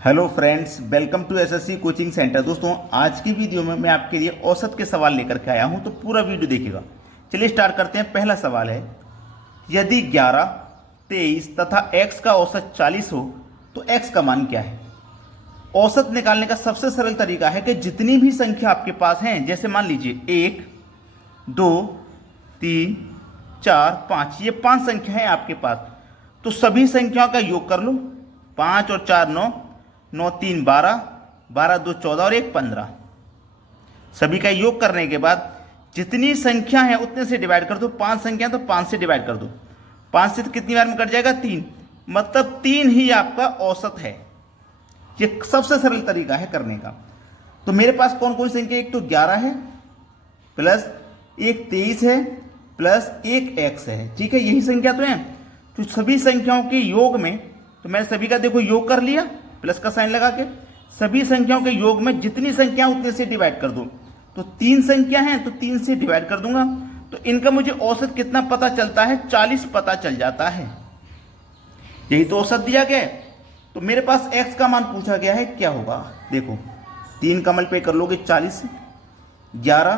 Hello friends, welcome to SSC coaching centre. दोस्तों, आज की वीडियो में मैं आपके लिए औसत के सवाल लेकर के आया हूं, तो पूरा वीडियो देखिएगा। चलिए स्टार्ट करते हैं। पहला सवाल है, यदि 11, 23 तथा x का औसत 40 हो तो x का मान क्या है। औसत निकालने का सबसे सरल तरीका है कि जितनी भी संख्या आपके पास हैं, जैसे मान लीजिए 1, 2, 3, 4, 5, ये 5 संख्या है आपके पास, तो सभी संख्याओं का योग कर लो। 5 और 4 9, 9 3 12, 12 2 14 और 1 15। सभी का योग करने के बाद जितनी संख्या है उतने से डिवाइड कर दो। 5 संख्या तो 5 से डिवाइड कर दो। 5 से कितनी बार में कट जाएगा? 3। मतलब 3 ही आपका औसत है। ये सबसे सरल तरीका है करने का। तो मेरे पास कौन कौन सी संख्या? एक तो 11 है, प्लस एक 23 है, प्लस एक x है। ठीक है, यही संख्या तो है। तो सभी संख्याओं के योग में, तो मैंने सभी का देखो योग कर लिया, प्लस का साइन लगा के। सभी संख्याओं के योग में जितनी संख्या उतने से डिवाइड कर दो। तो 3 संख्या है तो 3 से डिवाइड कर दूंगा। तो इनका मुझे औसत कितना पता चलता है? 40 पता चल जाता है। यही तो औसत दिया गया है। तो मेरे पास x का मान पूछा गया है, क्या होगा? देखो 3 का मल्टीप्लाई कर लोगे 40, 11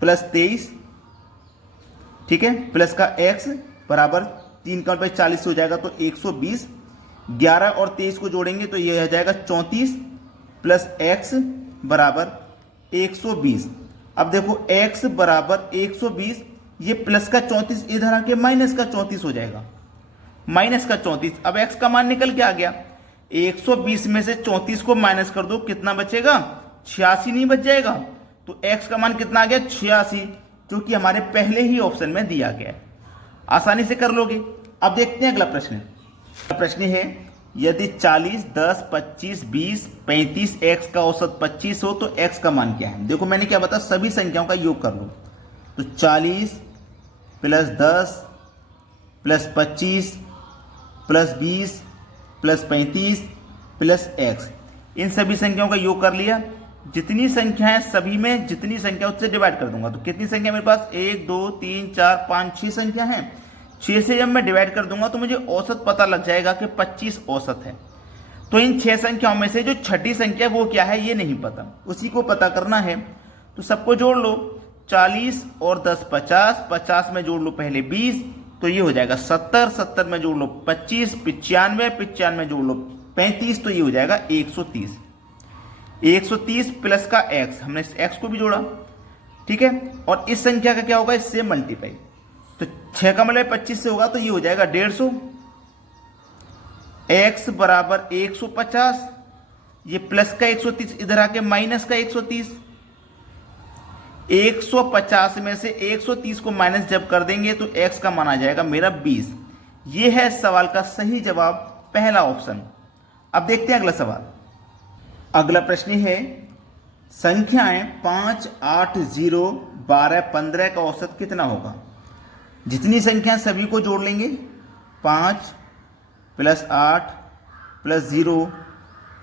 प्लस 23, ठीक है, प्लस का x बराबर 3 का मल्टीप्लाई 40 हो जाएगा तो 120। 11 और 23 को जोड़ेंगे तो ये आ जाएगा 34 प्लस x बराबर 120। अब देखो x बराबर 120, ये प्लस का 34 इधर आके माइनस का 34 हो जाएगा। माइनस का 34, अब x का मान निकल के आ गया। 120 में से 34 को माइनस कर दो, कितना बचेगा? 86 नहीं बच जाएगा? तो x का मान कितना आ गया? 86, जो कि हमारे पहले ही ऑप्शन में दिया गया है। आसानी से कर लोगे। अब देखते हैं अगला प्रश्न। प्रश्न है, यदि 40, 10, 25, 20, 35 x का औसत 25 हो तो x का मान क्या है। देखो मैंने क्या बताया, सभी संख्याओं का योग कर लो। तो 40 plus 10 plus 25 plus 20 plus 35 plus x, इन सभी संख्याओं का योग कर लिया। जितनी संख्या है सभी में जितनी संख्या उससे डिवाइड कर दूंगा। तो कितनी संख्या मेरे पास? 1 2 3 4 5 6 संख्या है। 6 से जब मैं डिवाइड कर दूंगा तो मुझे औसत पता लग जाएगा कि 25 औसत है। तो इन 6 संख्याओं में से जो छठी संख्या वो क्या है ये नहीं पता, उसी को पता करना है। तो सबको जोड़ लो। 40 और 10 50, 50 में जोड़ लो पहले 20, तो ये हो जाएगा 70, 70 में जोड़ लो 25, 95, 95 में जोड़ लो 35, तो ये हो जाएगा 130। 130 प्लस का x, हमने x को भी जोड़ा, ठीक है। और इस संख्या का क्या होगा? इससे मल्टीप्लाई। तो 6 का मल्टीप्लाई 25 से होगा तो ये हो जाएगा 150। x बराबर 150, ये प्लस का 130 इधर आके माइनस का 130। 150 में से 130 को माइनस जब कर देंगे तो x का मान आ जाएगा मेरा 20। ये है सवाल का सही जवाब, पहला ऑप्शन। अब देखते हैं अगला सवाल। अगला प्रश्न है, संख्याएं 5, 8, 0, 12, 15 का औसत कितना होगा। जितनी संख्या सभी को जोड़ लेंगे। 5 प्लस 8 प्लस 0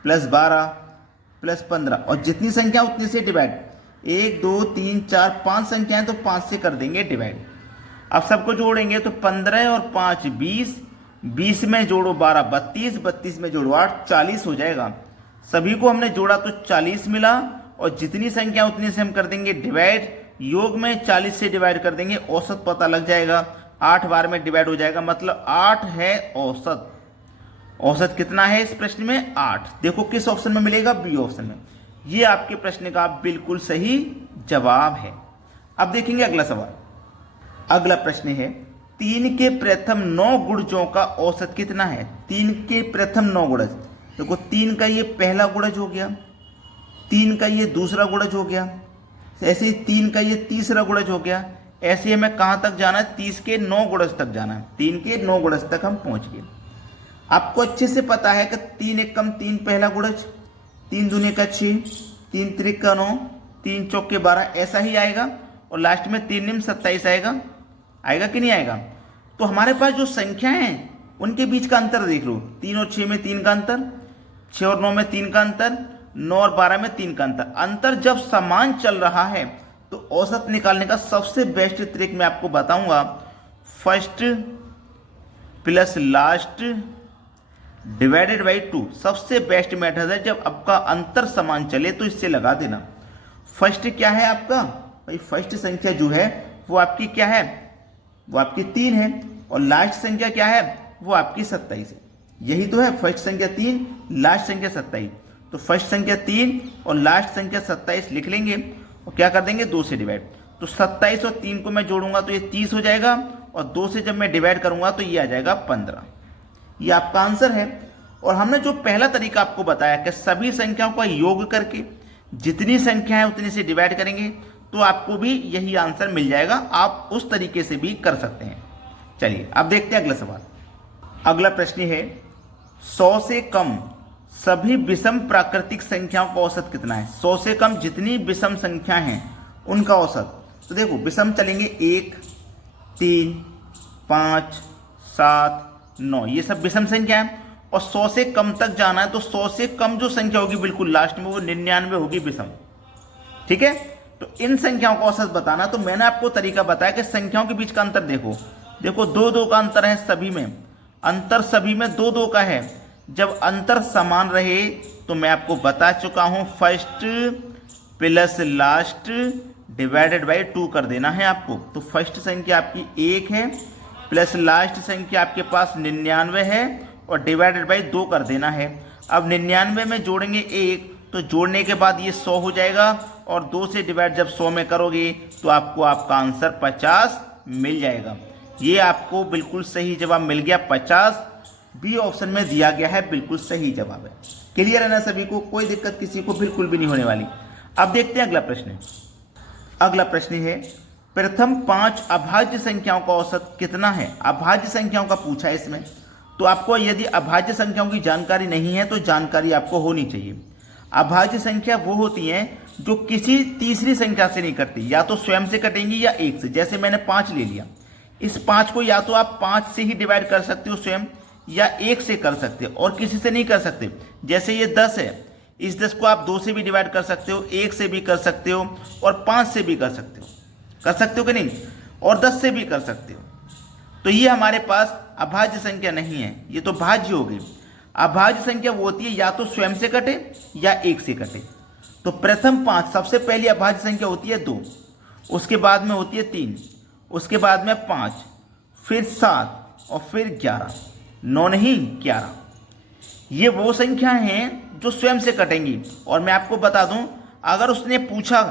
प्लस 12 प्लस 15, और जितनी संख्या उतनी से डिवाइड। 1 2 3 4 5 संख्याएं तो 5 से कर देंगे डिवाइड। अब सबको जोड़ेंगे तो 15 और 5 20, 20 में जोड़ो 12 32, 32 में जोड़ो 8 40 हो जाएगा। सभी को हमने जोड़ा तो 40 मिला, और जितनी संख्या उतनी से हम कर देंगे डिवाइड। योग में 40 से डिवाइड कर देंगे, औसत पता लग जाएगा। 8 बार में डिवाइड हो जाएगा, मतलब 8 है औसत। औसत कितना है इस प्रश्न में? 8। देखो किस ऑप्शन में मिलेगा? बी ऑप्शन में। ये आपके प्रश्न का बिल्कुल सही जवाब है। अब देखेंगे अगला सवाल। अगला प्रश्न है, 3 के प्रथम 9 गुणजों का औसत कितना है। 3 के प्रथम 9 गुणज, देखो 3 का ये पहला गुणज हो गया, 3 का ये दूसरा गुणज हो गया, ऐसे ही 3 का ये तीसरा गुणज हो गया। ऐसे ही हमें कहाँ तक जाना है? 30 के 9 गुणज तक जाना है। 3 के 9 गुणज तक हम पहुंच गए। आपको अच्छे से पता है कि 3 एकम 3 पहला गुणज, 3 दूने का 6, 3 त्रिक का 9, 3 चौक के 12, ऐसा ही आएगा। और लास्ट में 3 निम 27 आएगा। आएगा कि नहीं आएगा? तो हमारे पास जो संख्या है उनके बीच का अंतर देख लो। 3 और 6 में 3 का अंतर, 6 और 9 में 3 का अंतर, 9 और 12 में 3 का अंतर। अंतर जब समान चल रहा है तो औसत निकालने का सबसे बेस्ट ट्रिक मैं आपको बताऊंगा। First plus last divided by 2 सबसे बेस्ट मेथड है। जब आपका अंतर समान चले तो इससे लगा देना। फर्स्ट क्या है आपका भाई, फर्स्ट संख्या जो है वो आपकी क्या है, वो आपकी 3 है, और लास्ट संख्या क्या है, वो आपकी 27 है। यही तो है, फर्स्ट संख्या 3, लास्ट संख्या 27। तो फर्स्ट संख्या 3 और लास्ट संख्या 27 लिख लेंगे और क्या कर देंगे 2 से डिवाइड। तो 27 और 3 को मैं जोड़ूंगा तो ये 30 हो जाएगा, और 2 से जब मैं डिवाइड करूंगा तो ये आ जाएगा 15। ये आपका आंसर है। और हमने जो पहला तरीका आपको बताया कि सभी संख्याओं का योग करके जितनी संख्या है उतनी से डिवाइड करेंगे, तो आपको भी यही आंसर मिल जाएगा। आप उस तरीके से भी कर सकते हैं। चलिए अब देखते हैं अगला सवाल। अगला प्रश्न है 100 से कम सभी विषम प्राकृतिक संख्याओं का औसत कितना है। 100 से कम जितनी विषम संख्या हैं उनका औसत। तो देखो विषम चलेंगे 1, 3, 5, 7, 9, ये सब विषम संख्या है। और 100 से कम तक जाना है तो 100 से कम जो संख्या होगी बिल्कुल लास्ट में वो 99 होगी विषम। ठीक है, तो इन संख्याओं का औसत बताना। तो मैंने आपको तरीका बताया कि संख्याओं के बीच का अंतर देखो, देखो 2-2 का अंतर है सभी में, अंतर सभी में 2-2 का है। जब अंतर समान रहे तो मैं आपको बता चुका हूं first plus last divided by 2 कर देना है आपको। तो फर्स्ट संख्या आपकी 1 है, प्लस लास्ट संख्या आपके पास 99 है, और डिवाइडेड बाई 2 कर देना है। अब 99 में जोड़ेंगे 1 तो जोड़ने के बाद ये 100 हो जाएगा, और 2 से डिवाइड जब 100 में करोगे तो आपको आपका आंसर 50 मिल जाएगा। ये आपको बिल्कुल सही जवाब मिल गया, 50 बी ऑप्शन में दिया गया है, बिल्कुल सही जवाब है। क्लियर है ना सभी को, कोई दिक्कत किसी को बिल्कुल भी नहीं होने वाली। अब देखते हैं अगला प्रश्न। अगला प्रश्न है प्रथम 5 अभाज्य संख्याओं का औसत कितना है। अभाज्य संख्याओं का पूछा है इसमें, तो आपको यदि अभाज्य संख्याओं की जानकारी नहीं है तो जानकारी आपको होनी चाहिए। अभाज्य संख्या वो होती हैं जो किसी तीसरी संख्या से नहीं कटती, या तो स्वयं से कटेंगी या 1 से। जैसे मैंने 5 ले लिया, इस 5 को या तो आप 5 से ही डिवाइड कर सकते हो स्वयं, या 1 से कर सकते हो, और किसी से नहीं कर सकते। जैसे ये 10 है, इस 10 को आप 2 से भी डिवाइड कर सकते हो, 1 से भी कर सकते हो, और 5 से भी कर सकते हो कि नहीं, और 10 से भी कर सकते हो। तो ये हमारे पास अभाज्य संख्या नहीं है, ये तो भाज्य हो गई। अभाज्य संख्या वो होती है या तो स्वयं से कटे या 1 से कटे। तो प्रथम 5 सबसे पहली अभाज्य संख्या होती है 2, उसके बाद में होती है 3, उसके बाद में 5, फिर 7 और फिर 11। 9 नहीं 11। ये वो संख्या हैं जो स्वयं से कटेंगी। और मैं आपको बता दूं, अगर उसने पूछा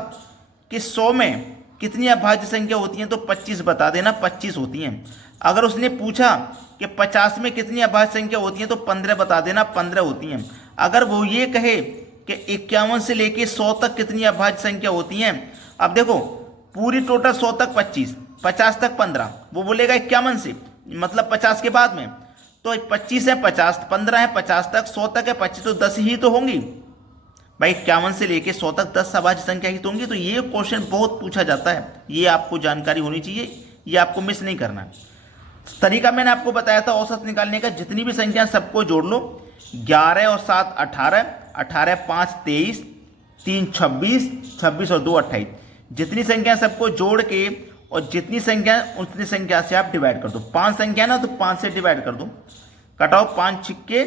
कि 100 में कितनी अभाज्य संख्या होती हैं तो 25 बता देना, 25 होती हैं। अगर उसने पूछा कि 50 में कितनी अभाज्य संख्या होती हैं तो 15 बता देना, 15 होती हैं। अगर वो ये कहे कि 51 से लेके 100 तक कितनी अभाज्य संख्या होती हैं, अब देखो पूरी टोटल 100 तक 25, 50 तक 15, वो बोलेगा 51 से, मतलब 50 के बाद में। तो 25 है 50, 15 है 50 तक, 100 तक है 25, तो 10 ही तो होंगी भाई। 51 से लेके 100 तक 10 अभाज्य संख्या ही तो होंगी। तो ये क्वेश्चन बहुत पूछा जाता है, ये आपको जानकारी होनी चाहिए, ये आपको मिस नहीं करना है। तरीका मैंने आपको बताया था औसत निकालने का, जितनी भी संख्या सबको जोड़ लो। 11 और 7 18, 18 5 23, 3 26, 26 और 2 28। जितनी संख्या सबको जोड़ के और जितनी संख्या उतनी संख्या से आप डिवाइड कर दो। 5 संख्या ना तो 5 से डिवाइड कर दो, कटाओ 5 छिक्के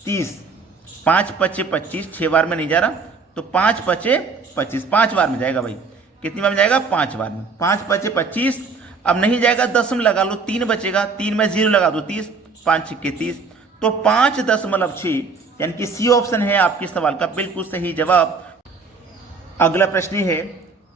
30, 5 पचे 25, 6 बार में नहीं जा रहा, तो 5 पचे 25, 5 बार में जाएगा भाई। कितनी बार में जाएगा 5 बार में, 5 पचे 25। अब नहीं जाएगा 10 में लगा लो, 3 बचेगा, 3 में 0 लगा दो 30, 5 छिक्के 30, तो 5.6, यानी कि सी ऑप्शन है आपके सवाल का बिल्कुल सही जवाब। अगला प्रश्न है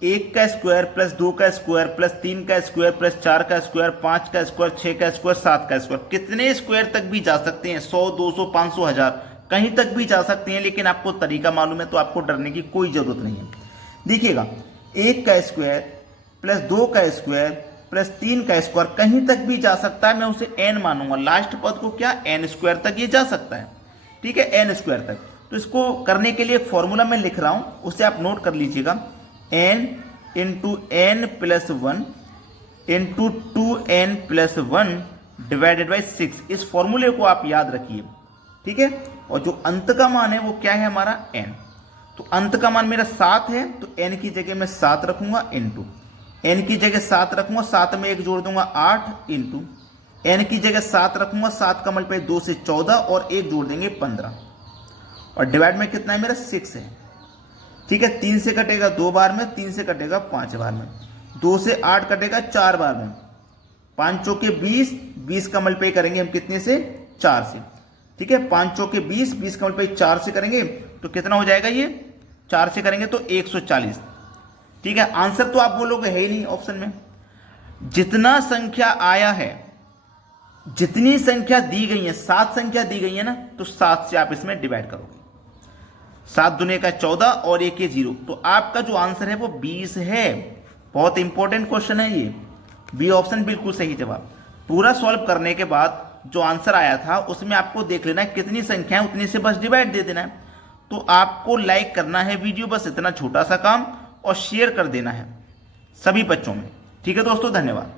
1 का स्क्वायर प्लस 2 का स्क्वायर प्लस 3 का स्क्वायर प्लस 4 का स्क्वायर 5 का स्क्वायर 6 का स्क्वायर 7 का स्क्वायर। कितने स्क्वायर तक भी जा सकते हैं, 100 200 500 1000 कहीं तक भी जा सकते हैं, लेकिन आपको तरीका मालूम है तो आपको डरने की कोई जरूरत नहीं है। देखिएगा 1 का स्क्वायर प्लस 2 का स्क्वायर प्लस 3 का स्क्वायर कहीं तक भी जा सकता है, मैं उसे n मानूंगा। लास्ट पद को क्या n स्क्वायर तक ये जा सकता है, ठीक है, n स्क्वायर तक। तो इसको करने के लिए एक फॉर्मूला मैं लिख रहा हूं, उसे आप नोट कर लीजिएगा। n into n plus 1 into 2n plus 1 divided by 6। इस फॉर्मूले को आप याद रखिए, ठीक है। और जो अंत का मान है वो क्या है हमारा n। तो अंत का मान मेरा 7 है, तो n की जगह मैं 7 रखूंगा, इंटू n की जगह 7 रखूंगा, 7 में 1 जोड़ दूंगा 8, इंटू n की जगह 7 रखूंगा, 7 का मल्टीप्लाई 2 से 14 और 1 जोड़ देंगे 15 और डिवाइड में कितना है मेरा 6 है। ठीक है, 3 से कटेगा 2 बार में, 3 से कटेगा 5 बार में, 2 से 8 कटेगा 4 बार में, 5 चौके 20, 20 का मल्टीप्लाई करेंगे हम कितने से 4 से। ठीक है, 5 चौके 20, 20 का मल्टीप्लाई 4 से करेंगे तो कितना हो जाएगा, ये 4 से करेंगे तो 140। ठीक है, आंसर तो आप बोलोगे है ही नहीं ऑप्शन में। जितना संख्या आया है, जितनी संख्या दी गई है, 7 संख्या दी गई है ना, तो 7 से आप इसमें डिवाइड करोगे, 7 दुने का 14 और 1 0, तो आपका जो आंसर है वो 20 है। बहुत इंपॉर्टेंट क्वेश्चन है ये, बी ऑप्शन बिल्कुल सही जवाब। पूरा सॉल्व करने के बाद जो आंसर आया था उसमें आपको देख लेना है कितनी संख्या है, उतनी से बस डिवाइड दे देना है। तो आपको लाइक करना है वीडियो, बस इतना छोटा सा काम, और शेयर कर देना है सभी बच्चों में। ठीक है दोस्तों, धन्यवाद।